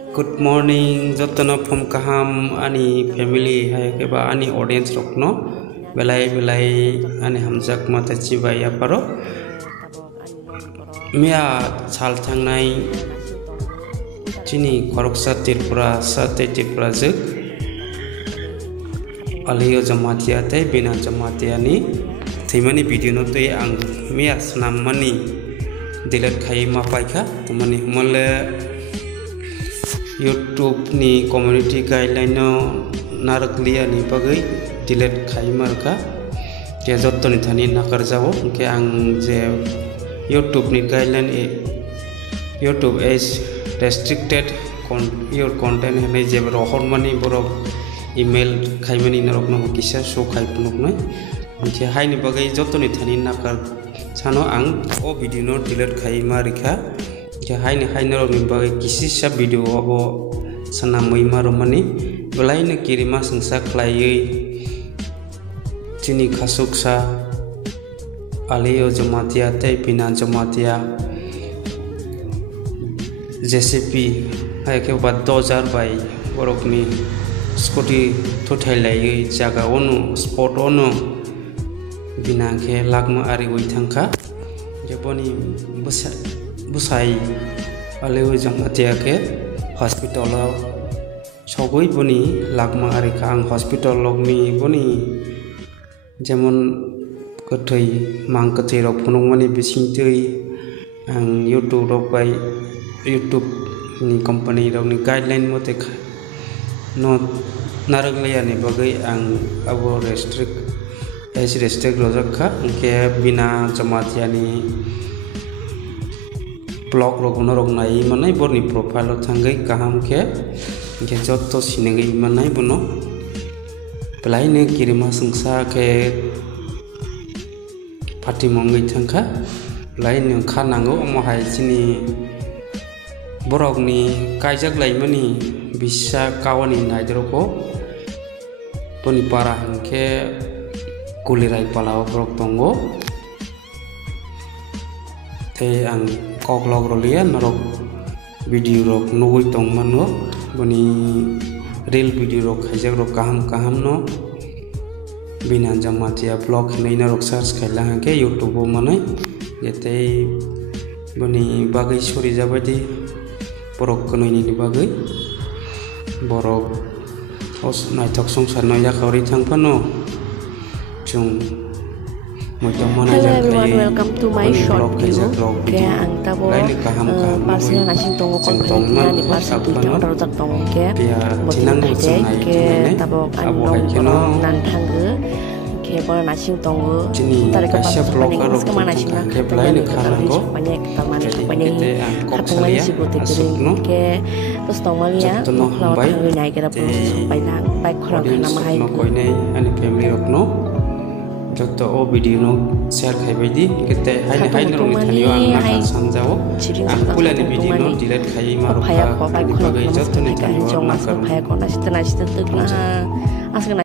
Good morning, jotno from kaham ani family hai ke ba ani audience rokno belai ani hamjak mata chibai aparo mia chal thangnai chini koroksa Tripura sate Tripura juk aliyo jamatia tai bina jamatia ni thimani video no tei ang mia snam mani dilat khai ma paikha tumani mole YouTube ni community guideline no narakliya ni bagai delete khai marka ke jotto ni thani nakar jabo ke ang je YouTube ni guideline YouTube is restricted your content ne je rohon mani borok email khai mani narok no kisa so khai punok noi ke hai ni bagai jotto ni thani nakar sano ang o video no delete khai marika hai narok ni bagai kisi sa video abo sana mai maromani belai ne kirima sengsa klai chini khasuksa aliyo jamatia tai pina jamatia JCP hai ke bad 2000 bai borok ni scooty thothai lai jaga onu spot onu bina ke lagma ari oi thangka jeboni busai aliyo jamatia ke hospital sogoi boni lagma ari kang hospital logni boni jemon kothai mang kothai rok phunung mani bising tei ang YouTube rok bai YouTube ni company rok ni guideline mote no naragleya ni bagai ang abo restrict rojakha ke bina jamatia ni blog rogono rok nai manai borni profile thangai kaham ke jotto sinengai manai bono pelai ne kirima sengsa ke pati mongai thangka pelai ne khanango mohai chini borok ni kaijak lai mani bisa kawani naidroko poni para ke kulirai palaw borok tongo te ang koklog rolia narok video rok noi tong mano boni real video rok khajak rok kaham no bina jamatia blog nei narok search khaila ke YouTube manai jete boni bagai sori jabadi borok konoi ni bagai borok os naitok songsar noya khawri thangpano chung Hello everyone, welcome to my short video. Kaya ang tabo pasal nasing tongo konfliknya di pasal tujuh rotak tongo kaya botin aja kaya tabo anong nantangge kaya bola nasing tongo tarik ke pasal paling kemana sih nak banyak taman banyak kapung lagi sih botin kaya terus tongo liya lawan tangge naik kita pun sampai lang baik kurang karena mahal itu. Jotto o video no share khai baidi kete hai rong thaniyo ang nakal samjao ang pula ni video no delete khai maruka bagai jotto ni thaniyo nakal